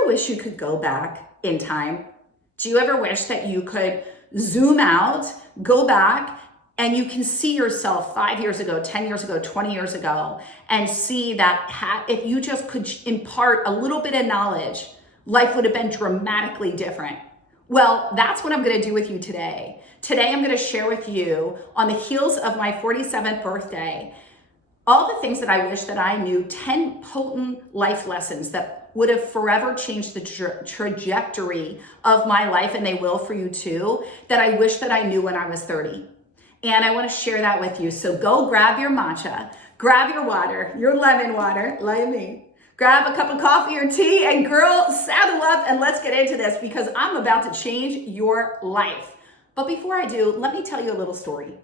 ever wish you could go back in time? Do you ever wish that you could zoom out, go back, and you can see yourself 5 years ago, 10 years ago, 20 years ago, and see that if you just could impart a little bit of knowledge, life would have been dramatically different? Well, that's what I'm going to do with you today. Today, I'm going to share with you, on the heels of my 47th birthday, all the things that I wish that I knew, 10 potent life lessons that would have forever changed the trajectory of my life, and they will for you too, that I wish that I knew when I was 30. And I want to share that with you. So go grab your matcha, grab your water, your lemon water, like me. Grab a cup of coffee or tea, and girl, saddle up and let's get into this, because I'm about to change your life. But before I do, let me tell you a little story.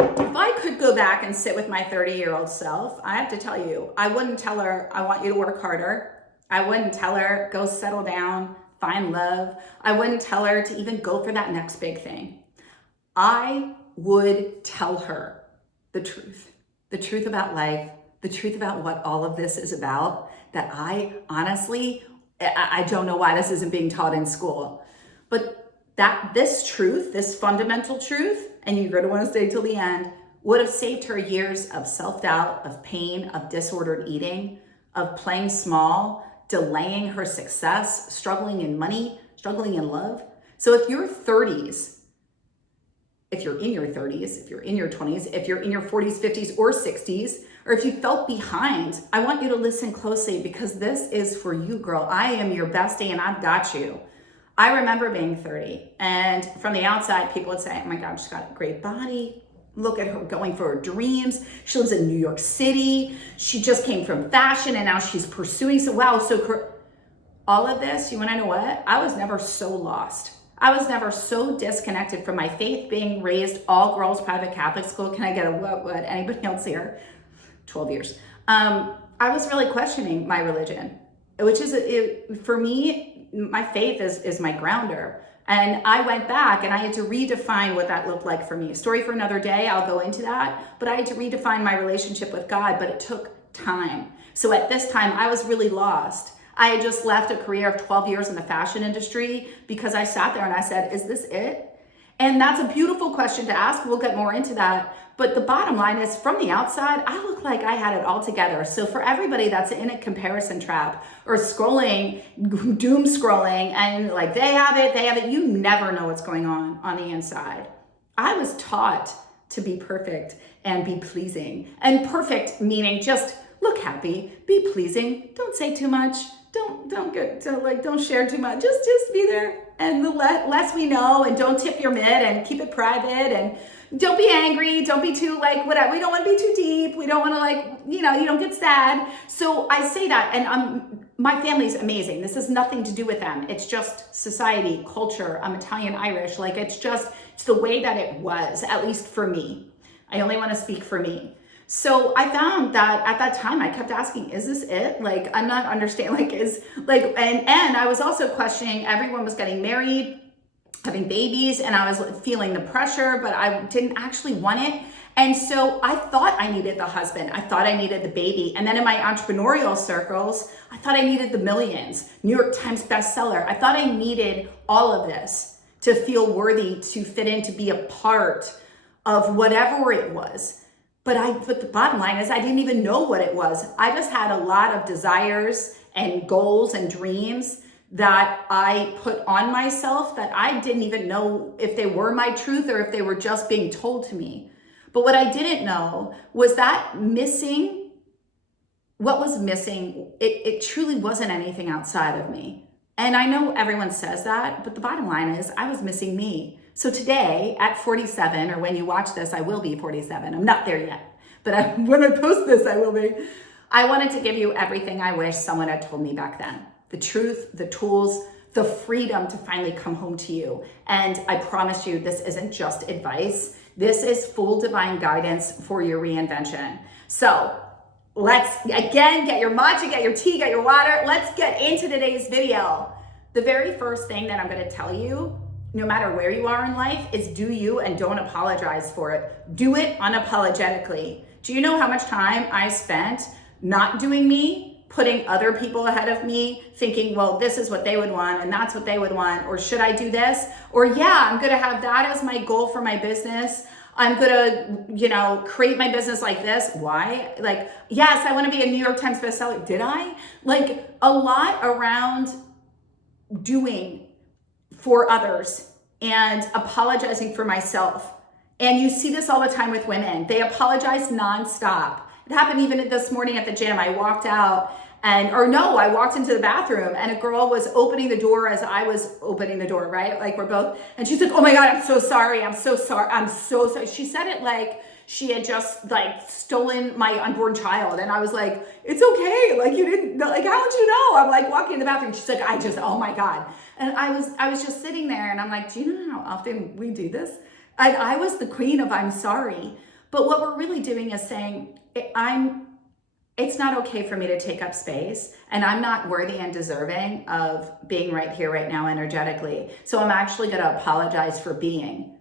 If I could go back and sit with my 30-year-old self, I have to tell you, I wouldn't tell her, I want you to work harder. I wouldn't tell her, go settle down, find love. I wouldn't tell her to even go for that next big thing. I would tell her the truth about life, the truth about what all of this is about, that I honestly, I don't know why this isn't being taught in school. But this truth, this fundamental truth, and you're going to want to stay till the end, would have saved her years of self-doubt, of pain, of disordered eating, of playing small, delaying her success, struggling in money, struggling in love. So if you're 30s, if you're in your 30s, if you're in your 20s, if you're in your 40s, 50s, or 60s, or if you felt behind, I want you to listen closely, because this is for you, girl. I am your bestie and I've got you. I remember being 30, and from the outside, people would say, oh my God, she's got a great body. Look at her going for her dreams. She lives in New York City. She just came from fashion and now she's pursuing. So wow, all of this, you wanna know what? I was never so lost. I was never so disconnected from my faith, being raised all girls private Catholic school. Can I get a what? Anybody else here? 12 years. I was really questioning my religion, which is, for me, my faith is my grounder. And I went back and I had to redefine what that looked like for me. Story for another day, I'll go into that. But I had to redefine my relationship with God, but it took time. So at this time, I was really lost. I had just left a career of 12 years in the fashion industry because I sat there and I said, is this it? And that's a beautiful question to ask. We'll get more into that. But the bottom line is, from the outside, I look like I had it all together. So for everybody that's in a comparison trap or scrolling, doom scrolling, and like they have it, you never know what's going on the inside. I was taught to be perfect and be pleasing. And perfect meaning just look happy, be pleasing, don't say too much, don't share too much, just be there. And the less we know, and don't tip your mid and keep it private, and don't be angry, don't be too whatever. We don't want to be too deep. We don't want to you don't get sad. So I say that, and my family's amazing. This has nothing to do with them. It's just society, culture. I'm Italian Irish. It's the way that it was, at least for me. I only want to speak for me. So I found that at that time, I kept asking, is this it? I'm not understanding, and I was also questioning, everyone was getting married, having babies, and I was feeling the pressure, but I didn't actually want it. And so I thought I needed the husband. I thought I needed the baby. And then in my entrepreneurial circles, I thought I needed the millions, New York Times bestseller. I thought I needed all of this to feel worthy, to fit in, to be a part of whatever it was. But the bottom line is, I didn't even know what it was. I just had a lot of desires and goals and dreams that I put on myself that I didn't even know if they were my truth or if they were just being told to me. But what I didn't know was that what was missing, it truly wasn't anything outside of me. And I know everyone says that, but the bottom line is, I was missing me. So today at 47, or when you watch this, I will be 47. I'm not there yet, but when I post this, I will be. I wanted to give you everything I wish someone had told me back then. The truth, the tools, the freedom to finally come home to you. And I promise you, this isn't just advice. This is full divine guidance for your reinvention. So let's, again, get your matcha, get your tea, get your water. Let's get into today's video. The very first thing that I'm going to tell you, no matter where you are in life, is do you, and don't apologize for it. Do it unapologetically. Do you know how much time I spent not doing me, putting other people ahead of me, thinking, well, this is what they would want and that's what they would want, or should I do this? Or yeah, I'm gonna have that as my goal for my business. I'm gonna, create my business like this. Why? Like, yes, I wanna be a New York Times bestseller. Did I? Like, a lot around doing for others and apologizing for myself. And you see this all the time with women. They apologize nonstop. It happened even this morning at the gym. I walked out I walked into the bathroom and a girl was opening the door as I was opening the door, right? Like we're both, and she's like, oh my God, I'm so sorry. I'm so sorry. I'm so sorry. She said it like she had just like stolen my unborn child. And I was like, it's okay. Like you didn't, like, how would you know? I'm like walking in the bathroom. She's like, oh my God. And I was just sitting there and I'm like, do you know how often we do this? And I was the queen of I'm sorry. But what we're really doing is saying, it's not okay for me to take up space and I'm not worthy and deserving of being right here, right now, energetically. So I'm actually going to apologize for being,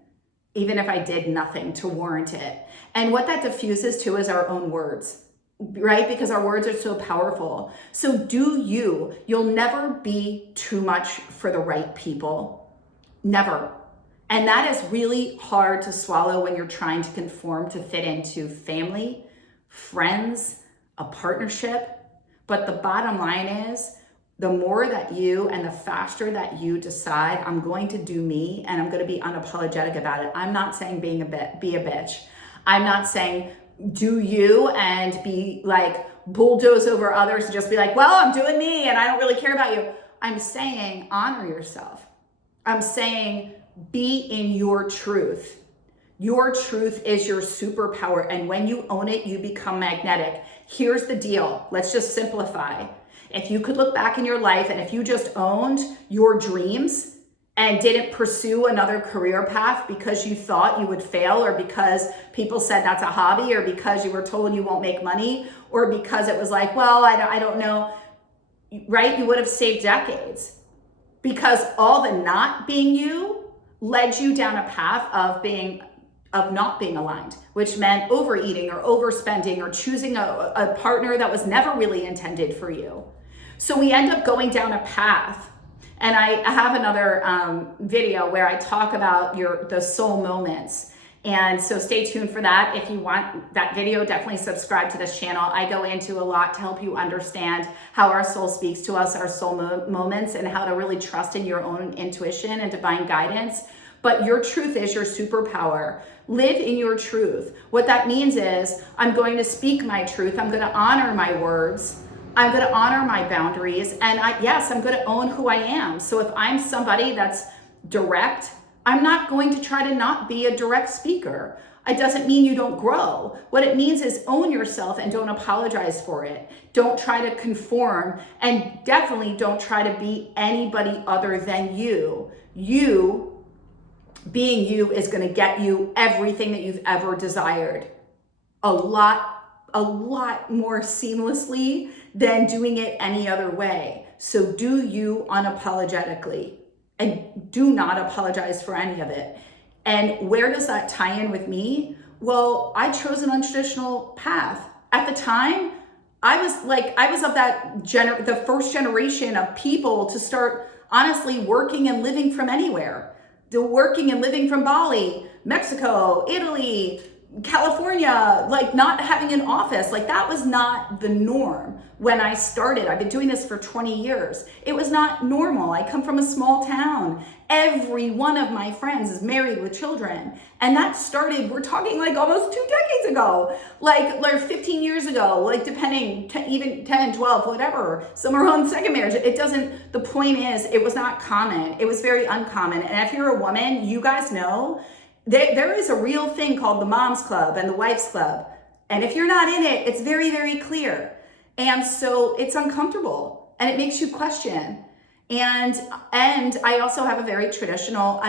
even if I did nothing to warrant it. And what that diffuses to is our own words, right? Because our words are so powerful. So you'll never be too much for the right people. Never. And that is really hard to swallow when you're trying to conform to fit into family, friends, a partnership. But the bottom line is, the more that you and the faster that you decide, I'm going to do me and I'm going to be unapologetic about it. I'm not saying be a bitch. I'm not saying do you and be like bulldoze over others and just be like, well, I'm doing me and I don't really care about you. I'm saying honor yourself. I'm saying be in your truth. Your truth is your superpower. And when you own it, you become magnetic. Here's the deal. Let's just simplify. If you could look back in your life and if you just owned your dreams and didn't pursue another career path because you thought you would fail, or because people said that's a hobby, or because you were told you won't make money, or because it was like, well, I don't know, right? You would have saved decades, because all the not being you led you down a path of not being aligned, which meant overeating or overspending or choosing a partner that was never really intended for you. So we end up going down a path. And I have another video where I talk about the soul moments. And so stay tuned for that. If you want that video, definitely subscribe to this channel. I go into a lot to help you understand how our soul speaks to us, our soul moments, and how to really trust in your own intuition and divine guidance. But your truth is your superpower. Live in your truth. What that means is, I'm going to speak my truth. I'm going to honor my words. I'm going to honor my boundaries. And I'm going to own who I am. So if I'm somebody that's direct, I'm not going to try to not be a direct speaker. It doesn't mean you don't grow. What it means is own yourself and don't apologize for it. Don't try to conform, and definitely don't try to be anybody other than you. Being you is going to get you everything that you've ever desired. A lot more seamlessly than doing it any other way. So do you unapologetically, and do not apologize for any of it. And where does that tie in with me? Well, I chose an untraditional path. At the time, I was of the first generation of people to start honestly working and living from anywhere. Working and living from Bali, Mexico, Italy, California, like not having an office. Like that was not the norm when I started. I've been doing this for 20 years. It was not normal. I come from a small town. Every one of my friends is married with children. And that started, we're talking like almost 2 decades ago, like 15 years ago, like depending, even 10, 12, whatever. Some are on second marriage. The point is, it was not common. It was very uncommon. And if you're a woman, you guys know, there is a real thing called the Moms Club and the Wives Club. And if you're not in it, it's very, very clear. And so it's uncomfortable and it makes you question. And I also have a very traditional,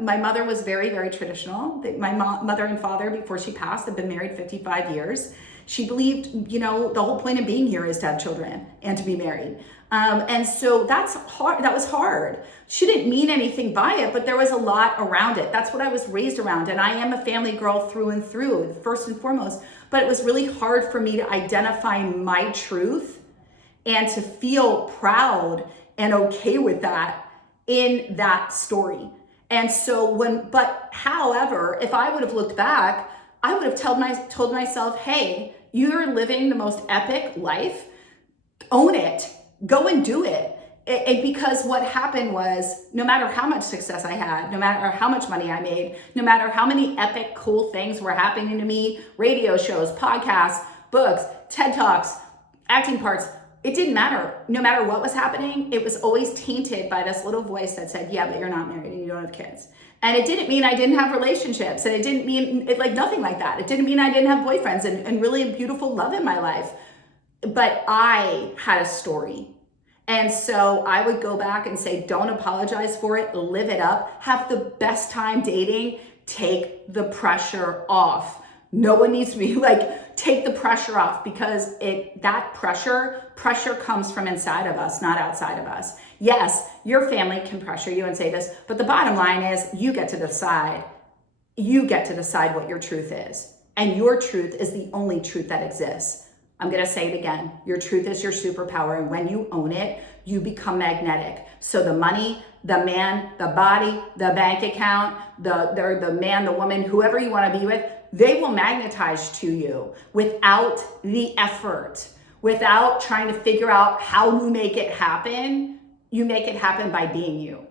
my mother was very, very traditional. My mother and father, before she passed, had been married 55 years. She believed, the whole point of being here is to have children and to be married. And so that's hard. That was hard. She didn't mean anything by it, but there was a lot around it. That's what I was raised around. And I am a family girl through and through, first and foremost. But it was really hard for me to identify my truth and to feel proud and okay with that in that story. And so however, if I would have looked back, I would have told myself, hey, you're living the most epic life. Own it. Go and do it. And because what happened was, no matter how much success I had, no matter how much money I made, no matter how many epic, cool things were happening to me, radio shows, podcasts, books, TED Talks, acting parts, it didn't matter. No matter what was happening, it was always tainted by this little voice that said, yeah, but you're not married and you don't have kids. And it didn't mean I didn't have relationships, and it didn't mean nothing like that. It didn't mean I didn't have boyfriends and really beautiful love in my life. But I had a story. And so I would go back and say, don't apologize for it, live it up, have the best time dating, take the pressure off. No one needs to be take the pressure off, because that pressure comes from inside of us, not outside of us. Yes, your family can pressure you and say this, but the bottom line is you get to decide. You get to decide what your truth is. And your truth is the only truth that exists. I'm going to say it again. Your truth is your superpower. And when you own it, you become magnetic. So the money, the man, the body, the bank account, the man, the woman, whoever you want to be with, they will magnetize to you without the effort, without trying to figure out how you make it happen. You make it happen by being you.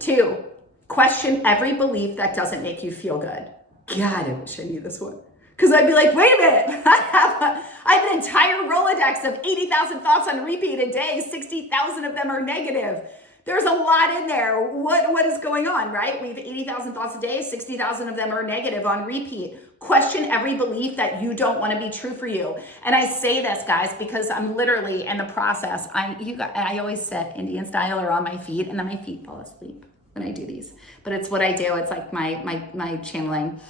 2, question every belief that doesn't make you feel good. God, I wish I knew this one. Because I'd be like, wait a minute, I have an entire Rolodex of 80,000 thoughts on repeat a day. 60,000 of them are negative. There's a lot in there. What is going on, right? We have 80,000 thoughts a day. 60,000 of them are negative on repeat. Question every belief that you don't want to be true for you. And I say this, guys, because I'm literally in the process. I always sit Indian style or on my feet, and then my feet fall asleep when I do these. But it's what I do. It's like my channeling.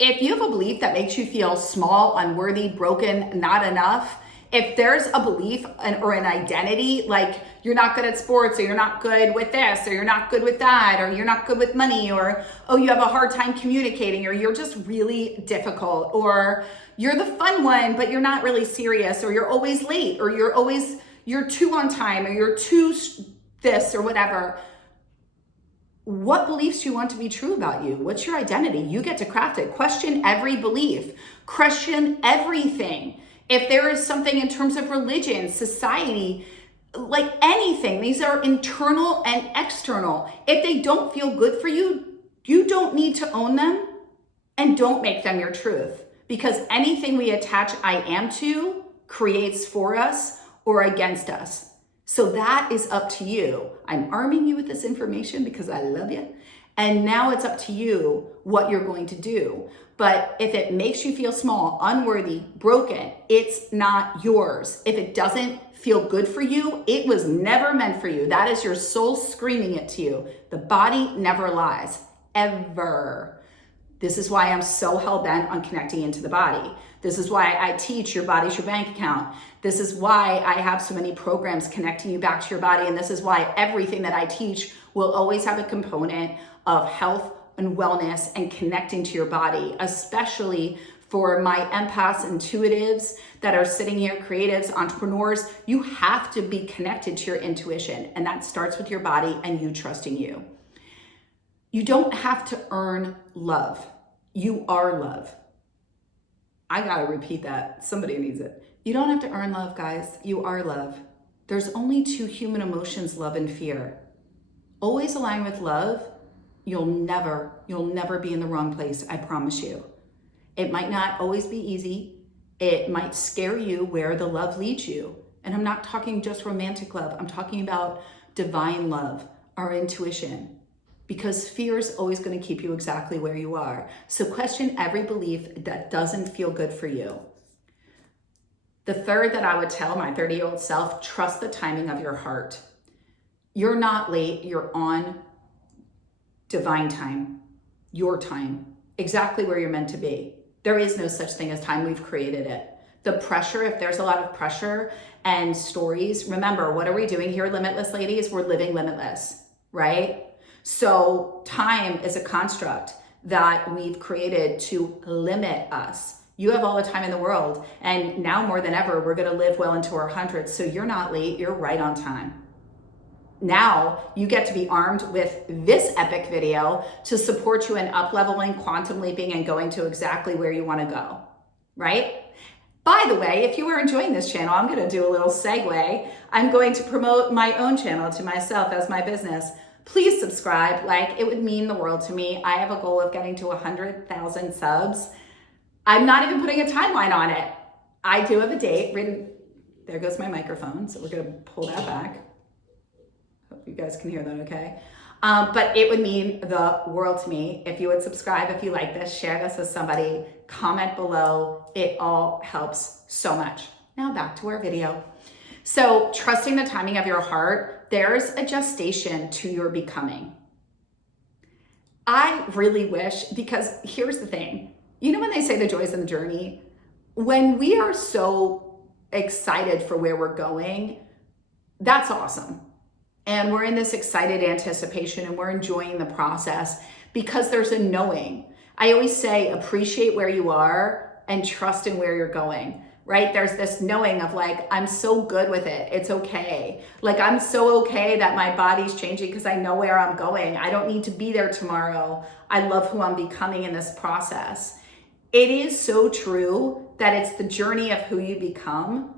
If you have a belief that makes you feel small, unworthy, broken, not enough, if there's a belief or an identity, like you're not good at sports, or you're not good with this, or you're not good with that, or you're not good with money, or, oh, you have a hard time communicating, or you're just really difficult, or you're the fun one, but you're not really serious, or you're always late, or you're too on time, or you're too this or whatever. What beliefs do you want to be true about you? What's your identity? You get to craft it. Question every belief. Question everything. If there is something in terms of religion, society, like anything, these are internal and external. If they don't feel good for you, you don't need to own them, and don't make them your truth. Because anything we attach I am to creates for us or against us. So that is up to you. I'm arming you with this information because I love you. And now it's up to you what you're going to do. But if it makes you feel small, unworthy, broken, it's not yours. If it doesn't feel good for you, it was never meant for you. That is your soul screaming it to you. The body never lies, ever. This is why I'm so hell-bent on connecting into the body. This is why I teach your body's your bank account. This is why I have so many programs connecting you back to your body. And this is why everything that I teach will always have a component of health and wellness and connecting to your body, especially for my empaths, intuitives that are sitting here, creatives, entrepreneurs. You have to be connected to your intuition. And that starts with your body and you trusting you. You don't have to earn love. You are love. I gotta repeat that. Somebody needs it. You don't have to earn love, guys. You are love. There's only 2 human emotions, love and fear. Always align with love. You'll never be in the wrong place. I promise you. It might not always be easy. It might scare you where the love leads you. And I'm not talking just romantic love. I'm talking about divine love, our intuition. Because fear is always going to keep you exactly where you are. So question every belief that doesn't feel good for you. The third that I would tell my 30-year-old self, trust the timing of your heart. You're not late, you're on divine time, your time, exactly where you're meant to be. There is no such thing as time, we've created it. The pressure, if there's a lot of pressure and stories, remember, what are we doing here, Limitless ladies? We're living limitless, right? So time is a construct that we've created to limit us. You have all the time in the world. And now more than ever, we're going to live well into our hundreds. So you're not late, you're right on time. Now you get to be armed with this epic video to support you in up-leveling, quantum leaping, and going to exactly where you want to go, right? By the way, if you are enjoying this channel, I'm going to do a little segue. I'm going to promote my own channel to myself as my business. Please subscribe. Like, it would mean the world to me. I have a goal of getting to 100,000 subs. I'm not even putting a timeline on it. I do have a date written. There goes my microphone. So we're going to pull that back. Hope you guys can hear that okay. But it would mean the world to me if you would subscribe, if you like this, share this with somebody, comment below. It all helps so much. Now back to our video. So trusting the timing of your heart, there's a gestation to your becoming. I really wish, because here's the thing, you know when they say the joys in the journey, when we are so excited for where we're going, that's awesome. And we're in this excited anticipation and we're enjoying the process because there's a knowing. I always say appreciate where you are and trust in where you're going, right? There's this knowing of like, I'm so good with it. It's okay. Like, I'm so okay that my body's changing because I know where I'm going. I don't need to be there tomorrow. I love who I'm becoming in this process. It is so true that it's the journey of who you become.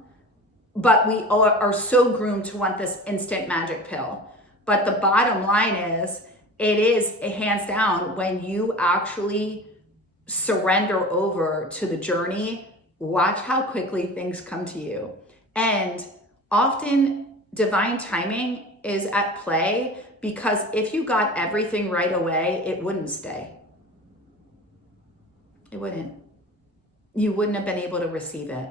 But we are so groomed to want this instant magic pill. But the bottom line is, it is hands down when you actually surrender over to the journey, watch how quickly things come to you. And often divine timing is at play because if you got everything right away, it wouldn't stay. It wouldn't. You wouldn't have been able to receive it.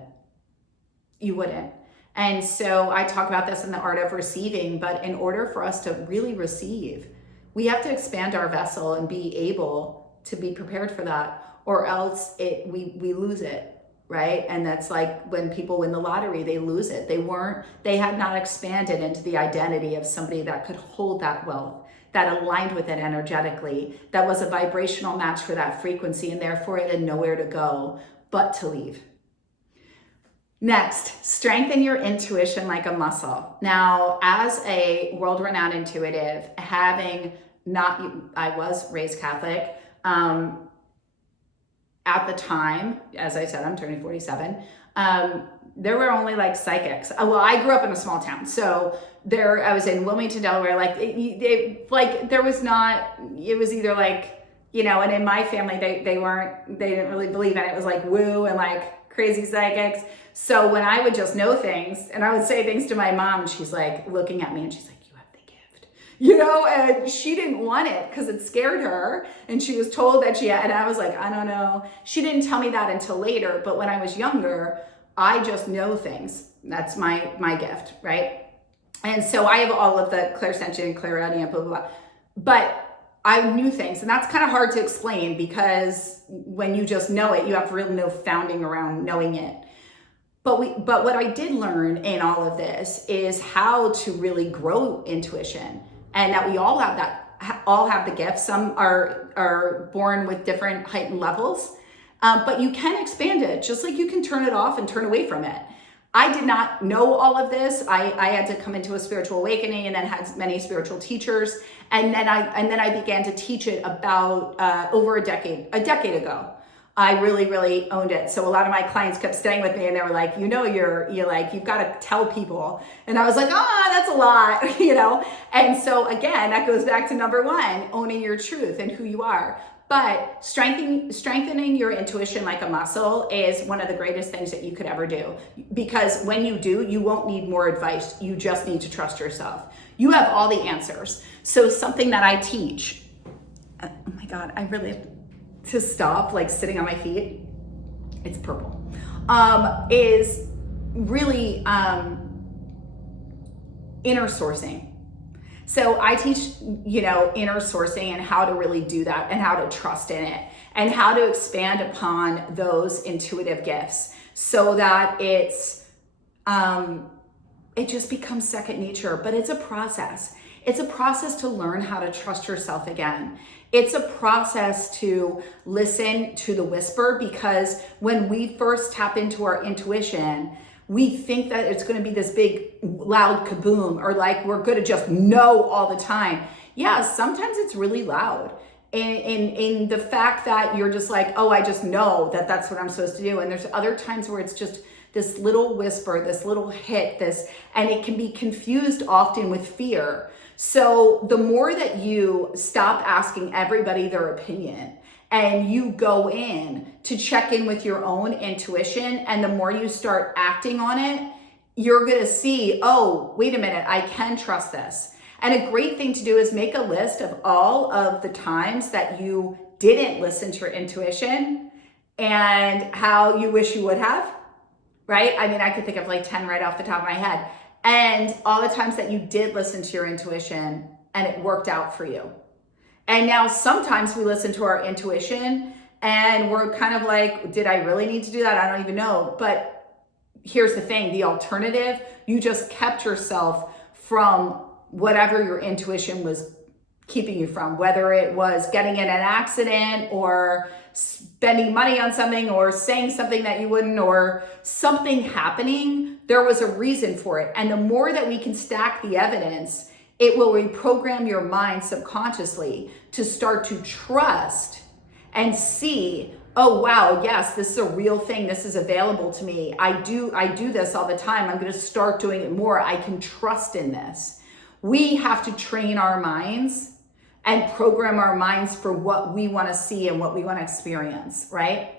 You wouldn't. And so I talk about this in the art of receiving, but in order for us to really receive, we have to expand our vessel and be able to be prepared for that, or else we lose it, right? And that's like when people win the lottery, they lose it. They had not expanded into the identity of somebody that could hold that wealth, that aligned with it energetically, that was a vibrational match for that frequency, and therefore it had nowhere to go but to leave. Next, strengthen your intuition like a muscle. Now, as a world-renowned intuitive, I was raised Catholic. At the time, as I said, I'm turning 47. There were only like psychics. Well, I grew up in a small town, so I was in Wilmington, Delaware. There was not. It was either like, and in my family, they didn't really believe in it. It was like woo and like crazy psychics. So when I would just know things and I would say things to my mom, she's like looking at me and she's like, you have the gift, and she didn't want it because it scared her. And she was told that she had, and I was like, I don't know. She didn't tell me that until later. But when I was younger, I just know things. That's my gift, right? And so I have all of the clairsentient, clairaudient, blah, blah, blah. But I knew things, and that's kind of hard to explain because when you just know it, you have to really know founding around knowing it. But what I did learn in all of this is how to really grow intuition, and that we all have the gifts. Some are born with different heightened levels, but you can expand it, just like you can turn it off and turn away from it. I did not know all of this. I had to come into a spiritual awakening and then had many spiritual teachers. And then I began to teach it about over a decade ago. I really, really owned it. So a lot of my clients kept staying with me and they were like, you've got to tell people. And I was like, that's a lot, And so again, that goes back to number one, owning your truth and who you are. But strengthening your intuition like a muscle is one of the greatest things that you could ever do. Because when you do, you won't need more advice. You just need to trust yourself. You have all the answers. So something that I teach, oh my God, I really have to stop like sitting on my feet. It's purple. Is really inner sourcing. So I teach, inner sourcing and how to really do that and how to trust in it and how to expand upon those intuitive gifts so that it just becomes second nature, but it's a process. It's a process to learn how to trust yourself again. It's a process to listen to the whisper, because when we first tap into our intuition, we think that it's going to be this big loud kaboom, or like we're going to just know all the time. Yeah, sometimes it's really loud. In the fact that you're just like, oh, I just know that that's what I'm supposed to do. And there's other times where it's just this little whisper, this little hit, and it can be confused often with fear. So the more that you stop asking everybody their opinion and you go in to check in with your own intuition, and the more you start acting on it, you're going to see, oh, wait a minute, I can trust this. And a great thing to do is make a list of all of the times that you didn't listen to your intuition and how you wish you would have, right? I mean, I could think of like 10 right off the top of my head. And all the times that you did listen to your intuition and it worked out for you. And now sometimes we listen to our intuition and we're kind of like, did I really need to do that? I don't even know. But here's the thing, the alternative, you just kept yourself from whatever your intuition was keeping you from, whether it was getting in an accident or spending money on something or saying something that you wouldn't, or something happening. There was a reason for it. And the more that we can stack the evidence, it will reprogram your mind subconsciously to start to trust and see, oh wow, yes, this is a real thing. This is available to me. I do this all the time. I'm going to start doing it more. I can trust in this. We have to train our minds and program our minds for what we want to see and what we want to experience, right?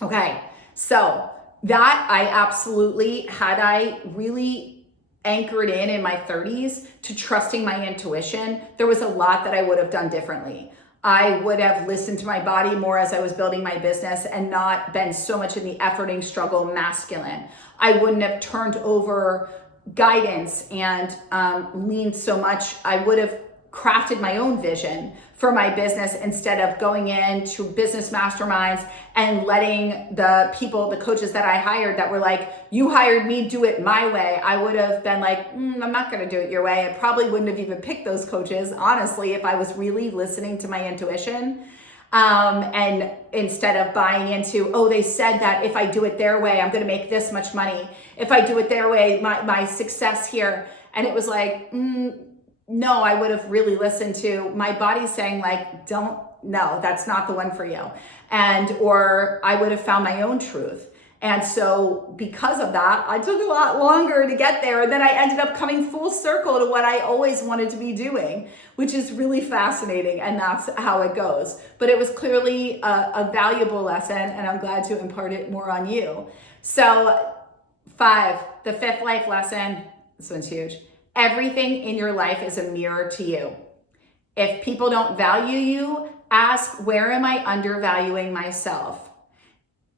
Okay, so that I absolutely, had I really anchored in my 30s to trusting my intuition, there was a lot that I would have done differently. I would have listened to my body more as I was building my business and not been so much in the efforting struggle masculine. I wouldn't have turned over guidance and leaned so much. I would have crafted my own vision for my business instead of going into business masterminds and letting the people, the coaches that I hired that were like, you hired me, do it my way. I would have been like, I'm not going to do it your way. I probably wouldn't have even picked those coaches, honestly, if I was really listening to my intuition. And instead of buying into, oh, they said that if I do it their way, I'm going to make this much money. If I do it their way, my success here. And it was like, no, I would have really listened to my body saying like, no, that's not the one for you. Or I would have found my own truth. And so because of that, I took a lot longer to get there. And then I ended up coming full circle to what I always wanted to be doing, which is really fascinating. And that's how it goes. But it was clearly a valuable lesson, and I'm glad to impart it more on you. So 5, the 5th life lesson, this one's huge. Everything in your life is a mirror to you. If people don't value you, ask, where am I undervaluing myself?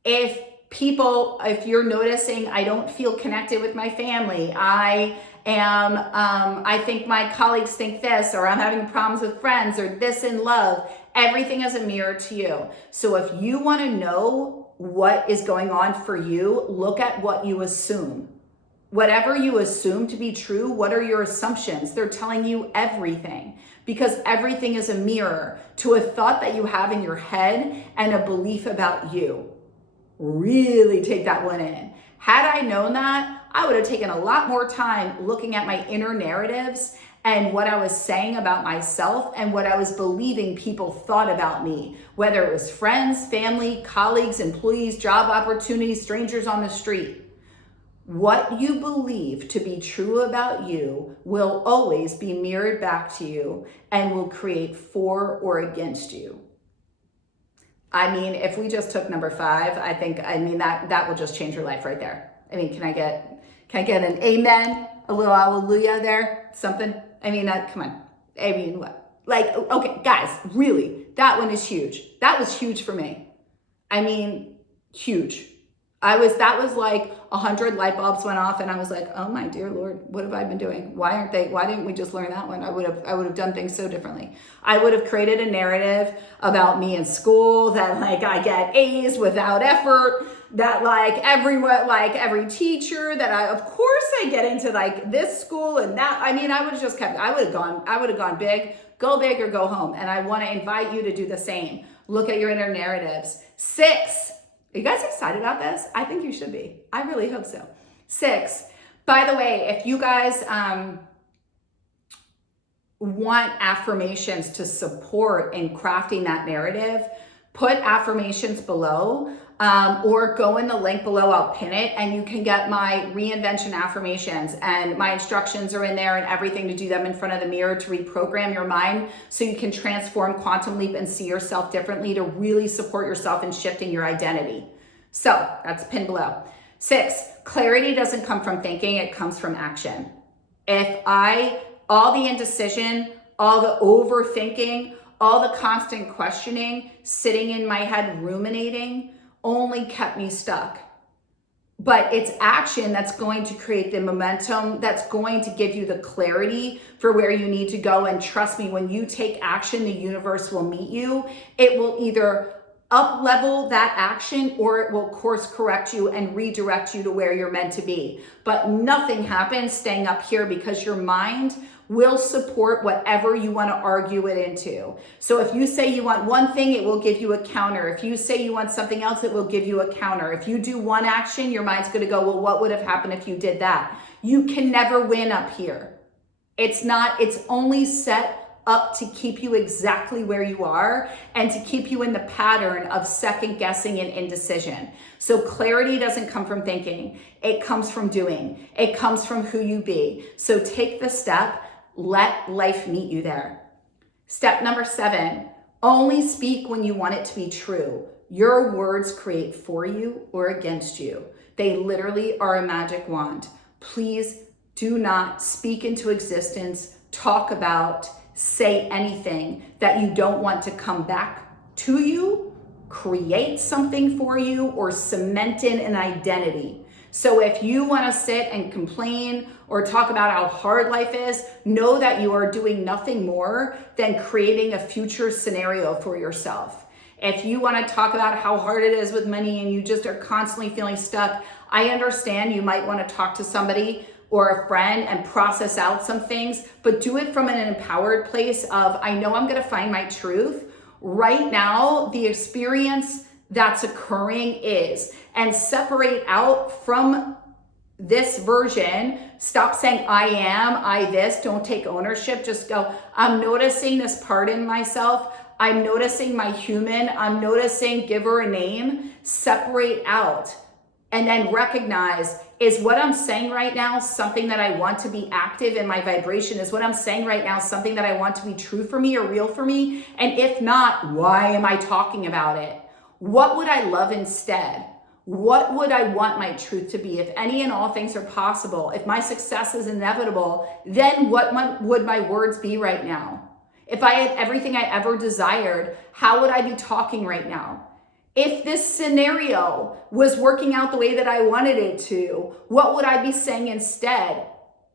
If you're noticing, I don't feel connected with my family, I think my colleagues think this, or I'm having problems with friends, or this in love, everything is a mirror to you. So if you want to know what is going on for you, look at what you assume. Whatever you assume to be true, what are your assumptions? They're telling you everything, because everything is a mirror to a thought that you have in your head and a belief about you. Really take that one in. Had I known that, I would have taken a lot more time looking at my inner narratives and what I was saying about myself and what I was believing people thought about me, whether it was friends, family, colleagues, employees, job opportunities, strangers on the street. What you believe to be true about you will always be mirrored back to you and will create for or against you. I mean, if we just took number 5, that will just change your life right there. I mean, can I get an amen? A little hallelujah there? Something? I mean, come on. I mean, what? Like, okay, guys, really, that one is huge. That was huge for me. I mean, huge. That was like 100 light bulbs went off and I was like, oh my dear Lord, what have I been doing? Why didn't we just learn that one? I would have done things so differently. I would have created a narrative about me in school that like I get A's without effort, that like every teacher that of course I to get into like this school and that. I mean, I would have gone big, go big or go home. And I want to invite you to do the same. Look at your inner narratives. 6. Are you guys excited about this? I think you should be. I really hope so. 6. By the way, if you guys want affirmations to support in crafting that narrative, put affirmations below, or go in the link below, I'll pin it, and you can get my Reinvention affirmations, and my instructions are in there and everything to do them in front of the mirror to reprogram your mind so you can transform, quantum leap, and see yourself differently to really support yourself in shifting your identity. So that's pinned below. 6, clarity doesn't come from thinking, it comes from action. All the indecision, all the overthinking, all the constant questioning, sitting in my head ruminating, only kept me stuck. But it's action that's going to create the momentum, that's going to give you the clarity for where you need to go. And trust me, when you take action, the universe will meet you. It will either up level that action or it will course correct you and redirect you to where you're meant to be. But nothing happens staying up here, because your mind will support whatever you want to argue it into. So if you say you want one thing, it will give you a counter. If you say you want something else, it will give you a counter. If you do one action, your mind's going to go, well, what would have happened if you did that? You can never win up here. It's only set up to keep you exactly where you are and to keep you in the pattern of second guessing and indecision. So clarity doesn't come from thinking. It comes from doing. It comes from who you be. So take the step. Let life meet you there. Step number 7, only speak when you want it to be true. Your words create for you or against you. They literally are a magic wand. Please do not speak into existence, talk about, say anything that you don't want to come back to you, create something for you, or cement in an identity. So if you want to sit and complain or talk about how hard life is, know that you are doing nothing more than creating a future scenario for yourself. If you want to talk about how hard it is with money and you just are constantly feeling stuck, I understand you might want to talk to somebody or a friend and process out some things, but do it from an empowered place of, I know I'm going to find my truth. Right now, the experience that's occurring is, and separate out from this version. Stop saying I am, I this, don't take ownership. Just go, I'm noticing this part in myself. I'm noticing my human. I'm noticing, give her a name, separate out. And then recognize, is what I'm saying right now something that I want to be active in my vibration? Is what I'm saying right now something that I want to be true for me or real for me? And if not, why am I talking about it? What would I love instead? What would I want my truth to be? If any and all things are possible, if my success is inevitable, then what would my words be right now? If I had everything I ever desired, how would I be talking right now? If this scenario was working out the way that I wanted it to, what would I be saying instead?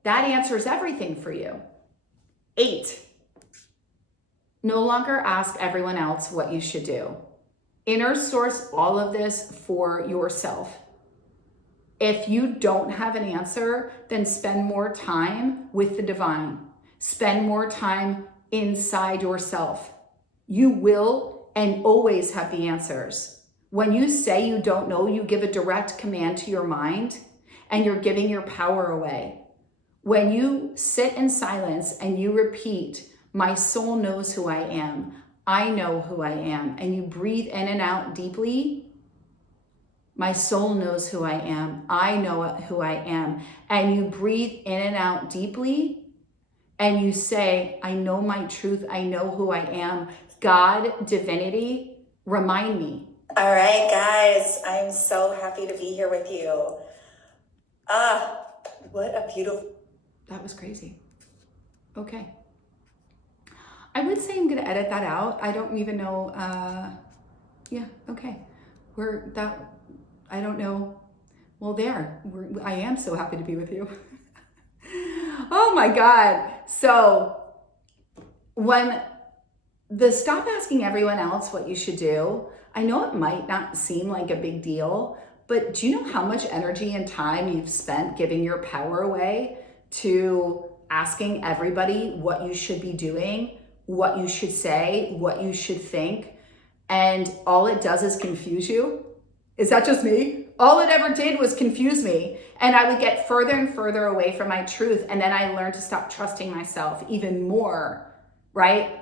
That answers everything for you. 8, no longer ask everyone else what you should do. Inner source all of this for yourself. If you don't have an answer, then spend more time with the divine. Spend more time inside yourself. You will and always have the answers. When you say you don't know, you give a direct command to your mind and you're giving your power away. When you sit in silence and you repeat, my soul knows who I am, I know who I am, and you breathe in and out deeply, my soul knows who I am, I know who I am, and you breathe in and out deeply, and you say, I know my truth, I know who I am, God, divinity, remind me. All right, guys, I'm so happy to be here with you. What a beautiful... That was crazy. Okay. I would say I'm going to edit that out. I don't even know. Yeah, okay. I don't know. Well, I am so happy to be with you. Oh my God. So when stop asking everyone else what you should do, I know it might not seem like a big deal, But do you know how much energy and time you've spent giving your power away to asking everybody what you should be doing, what you should say, what you should think? And all it does is confuse you? Is that just me? All it ever did was confuse me. And I would get further and further away from my truth. And then I learned to stop trusting myself even more, right?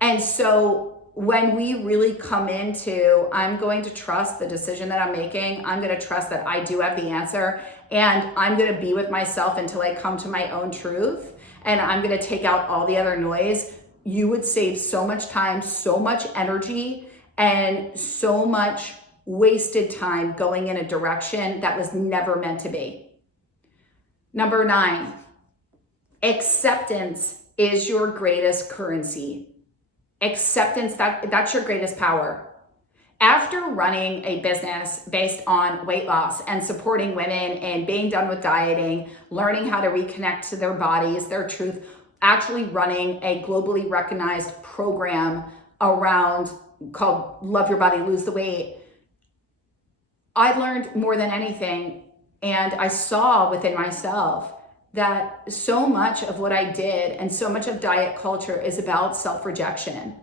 And so when we really come into, I'm going to trust the decision that I'm making, I'm going to trust that I do have the answer, and I'm going to be with myself until I come to my own truth, and I'm going to take out all the other noise, you would save so much time, so much energy, and so much wasted time going in a direction that was never meant to be. Number 9, acceptance is your greatest currency. Acceptance, that's your greatest power. After running a business based on weight loss and supporting women and being done with dieting, learning how to reconnect to their bodies, their truth, actually running a globally recognized program around called Love Your Body, Lose the Weight, I learned more than anything, and I saw within myself that so much of what I did and so much of diet culture is about self-rejection.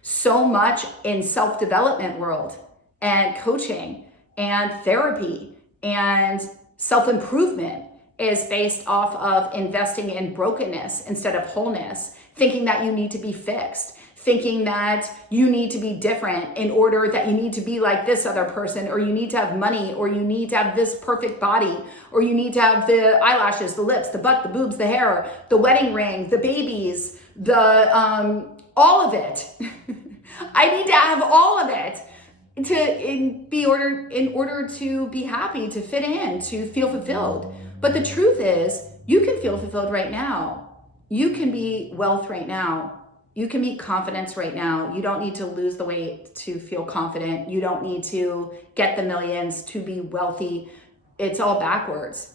So much in self-development world and coaching and therapy and self-improvement is based off of investing in brokenness instead of wholeness, thinking that you need to be fixed, thinking that you need to be different in order that you need to be like this other person, or you need to have money, or you need to have this perfect body, or you need to have the eyelashes, the lips, the butt, the boobs, the hair, the wedding ring, the babies, all of it. I need to have all of it in order to be happy, to fit in, to feel fulfilled. But the truth is, you can feel fulfilled right now. You can be wealth right now. You can be confidence right now. You don't need to lose the weight to feel confident. You don't need to get the millions to be wealthy. It's all backwards.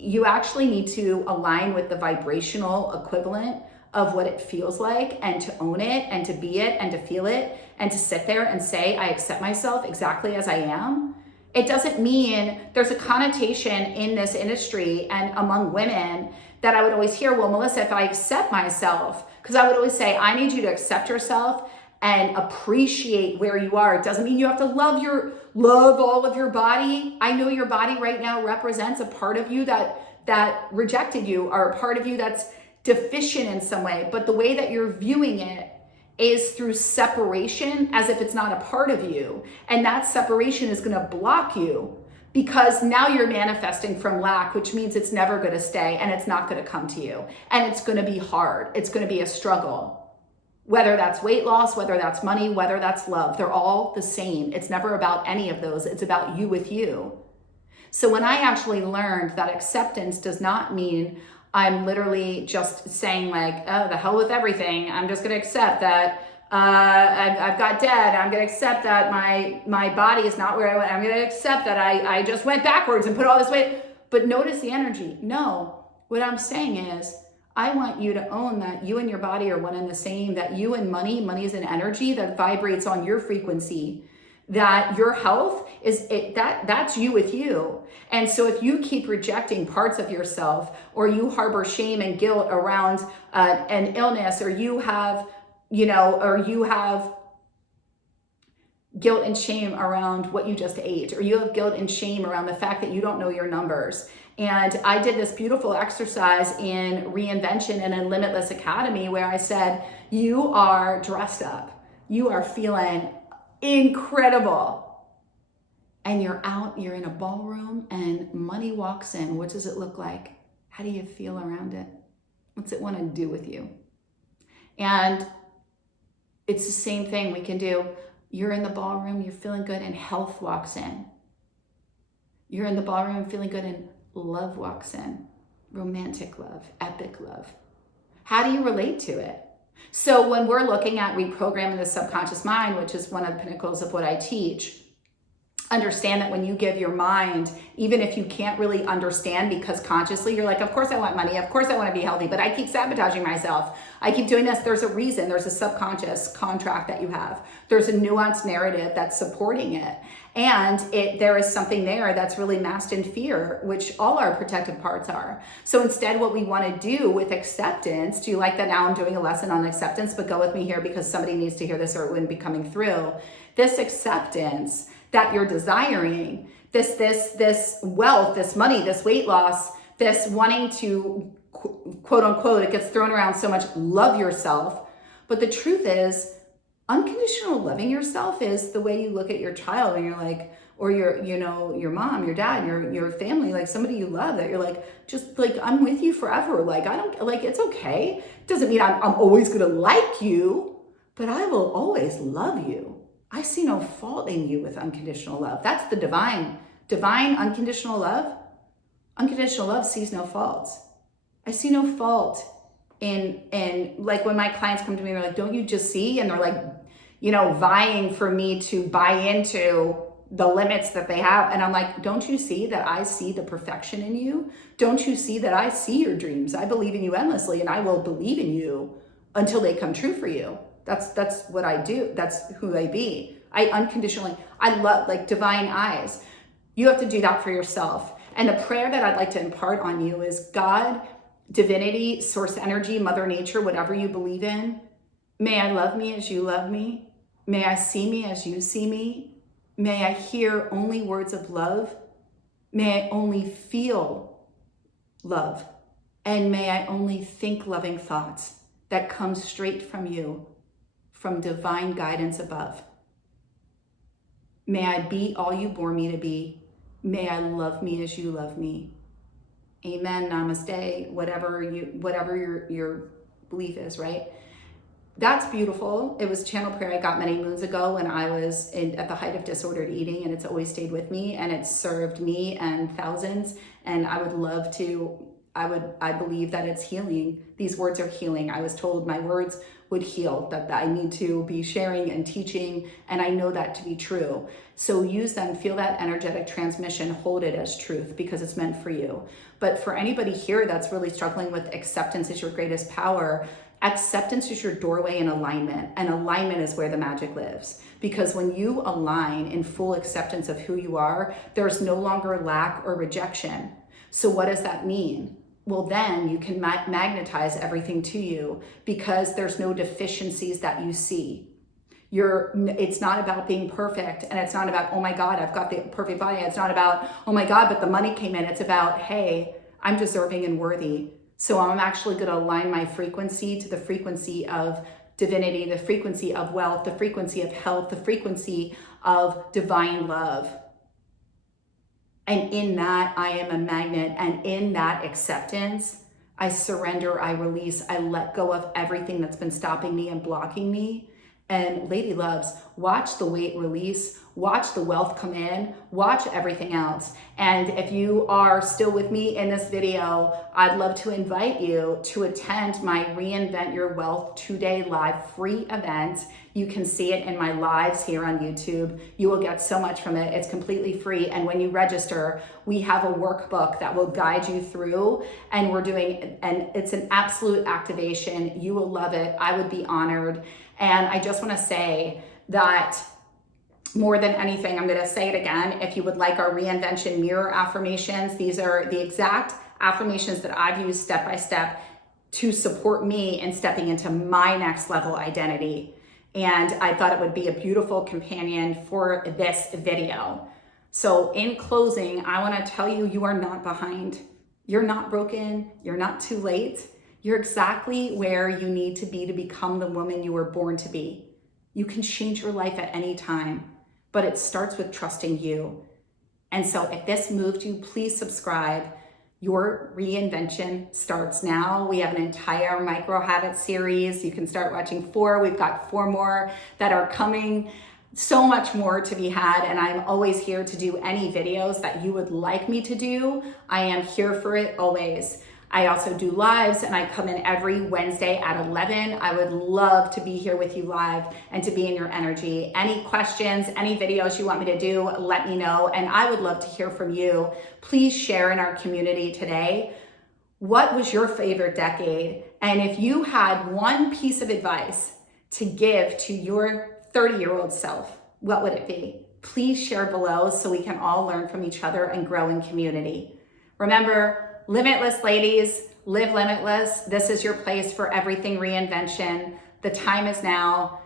You actually need to align with the vibrational equivalent of what it feels like, and to own it, and to be it, and to feel it, and to sit there and say, I accept myself exactly as I am. It doesn't mean, there's a connotation in this industry and among women that I would always hear, well, Melissa, if I accept myself, because I would always say, I need you to accept yourself and appreciate where you are. It doesn't mean you have to love all of your body. I know your body right now represents a part of you that rejected you, or a part of you that's deficient in some way. But the way that you're viewing it is through separation, as if it's not a part of you. And that separation is going to block you, because now you're manifesting from lack, which means it's never going to stay, and it's not going to come to you. And it's going to be hard. It's going to be a struggle. Whether that's weight loss, whether that's money, whether that's love, they're all the same. It's never about any of those. It's about you with you. So when I actually learned that acceptance does not mean I'm literally just saying like, oh, the hell with everything. I'm just going to accept that I've got debt. I'm going to accept that my body is not where I went. I'm going to accept that I just went backwards and put all this weight. But notice the energy. No, what I'm saying is, I want you to own that you and your body are one and the same, that you and money is an energy that vibrates on your frequency, that your health that's you with you. And so if you keep rejecting parts of yourself, or you harbor shame and guilt around an illness, or you have guilt and shame around what you just ate, or you have guilt and shame around the fact that you don't know your numbers. And I did this beautiful exercise in Reinvention and in Limitless Academy where I said, you are dressed up, you are feeling incredible, and you're out, you're in a ballroom, and money walks in. What does it look like? How do you feel around it? What's it want to do with you? And it's the same thing we can do. You're in the ballroom, you're feeling good, and health walks in. You're in the ballroom feeling good, and love walks in. Romantic love, epic love. How do you relate to it? So when we're looking at reprogramming the subconscious mind, which is one of the pinnacles of what I teach, understand that when you give your mind, even if you can't really understand because consciously you're like, of course I want money, of course I want to be healthy, but I keep sabotaging myself. I keep doing this. There's a reason. There's a subconscious contract that you have. There's a nuanced narrative that's supporting it. And there is something there that's really masked in fear, which all our protective parts are. So instead, what we want to do with acceptance, do you like that now I'm doing a lesson on acceptance, but go with me here because somebody needs to hear this or it wouldn't be coming through. This acceptance that you're desiring, this wealth, this money, this weight loss, this wanting to, quote unquote, it gets thrown around so much, love yourself. But the truth is, unconditional loving yourself is the way you look at your child and you're like, or your mom, your dad, your family, like somebody you love that you're like, just like, I'm with you forever. Like, I don't, like, it's okay. Doesn't mean I'm always gonna like you, but I will always love you. I see no fault in you with unconditional love. That's the divine unconditional love. Unconditional love sees no faults. I see no fault in like when my clients come to me, they're like, don't you just see? And they're like, vying for me to buy into the limits that they have. And I'm like, don't you see that I see the perfection in you? Don't you see that I see your dreams? I believe in you endlessly and I will believe in you until they come true for you. That's what I do. That's who I be. I love like divine eyes. You have to do that for yourself. And the prayer that I'd like to impart on you is God, divinity, source energy, mother nature, whatever you believe in. May I love me as you love me. May I see me as you see me. May I hear only words of love. May I only feel love. And may I only think loving thoughts that come straight from you, from divine guidance above. May I be all you bore me to be. May I love me as you love me. Amen, namaste, whatever your belief is, right? That's beautiful. It was channel prayer I got many moons ago when I was at the height of disordered eating, and it's always stayed with me and it's served me and thousands. And I would love to, I believe that it's healing. These words are healing. I was told my words would heal, that I need to be sharing and teaching, and I know that to be true. So use them, feel that energetic transmission, hold it as truth because it's meant for you. But for anybody here that's really struggling with acceptance is your greatest power, acceptance is your doorway in alignment, and alignment is where the magic lives. Because when you align in full acceptance of who you are, there's no longer lack or rejection. So what does that mean? Well, then you can magnetize everything to you because there's no deficiencies that you see. It's not about being perfect, and it's not about, oh my God, I've got the perfect body. It's not about, oh my God, but the money came in. It's about, hey, I'm deserving and worthy. So I'm actually going to align my frequency to the frequency of divinity, the frequency of wealth, the frequency of health, the frequency of divine love. And in that, I am a magnet. And in that acceptance, I surrender, I release, I let go of everything that's been stopping me and blocking me. And lady loves, watch the weight release, watch the wealth come in, watch everything else. And if you are still with me in this video, I'd love to invite you to attend my Reinvent Your Wealth 2-day live free event. You can see it in my lives here on YouTube. You will get so much from it. It's completely free. And when you register, we have a workbook that will guide you through, and it's an absolute activation. You will love it. I would be honored. And I just want to say that more than anything, I'm going to say it again. If you would like our Reinvention mirror affirmations, these are the exact affirmations that I've used step by step to support me in stepping into my next level identity. And I thought it would be a beautiful companion for this video. So in closing, I want to tell you, you are not behind. You're not broken. You're not too late. You're exactly where you need to be to become the woman you were born to be. You can change your life at any time, but it starts with trusting you. And so if this moved you, please subscribe. Your reinvention starts now. We have an entire micro habit series. You can start watching 4. We've got 4 more that are coming. So much more to be had, and I'm always here to do any videos that you would like me to do. I am here for it always. I also do lives and I come in every Wednesday at 11. I would love to be here with you live and to be in your energy. Any questions, any videos you want me to do, let me know. And I would love to hear from you. Please share in our community today. What was your favorite decade? And if you had one piece of advice to give to your 30-year-old self, what would it be? Please share below so we can all learn from each other and grow in community. Remember, limitless ladies, live limitless. This is your place for everything reinvention. The time is now.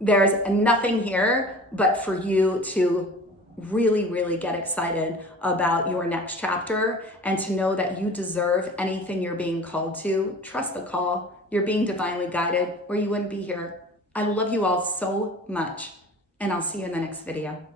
There's nothing here but for you to really get excited about your next chapter and to know that you deserve anything you're being called to. Trust the call. You're being divinely guided or you wouldn't be here. I love you all so much and I'll see you in the next video.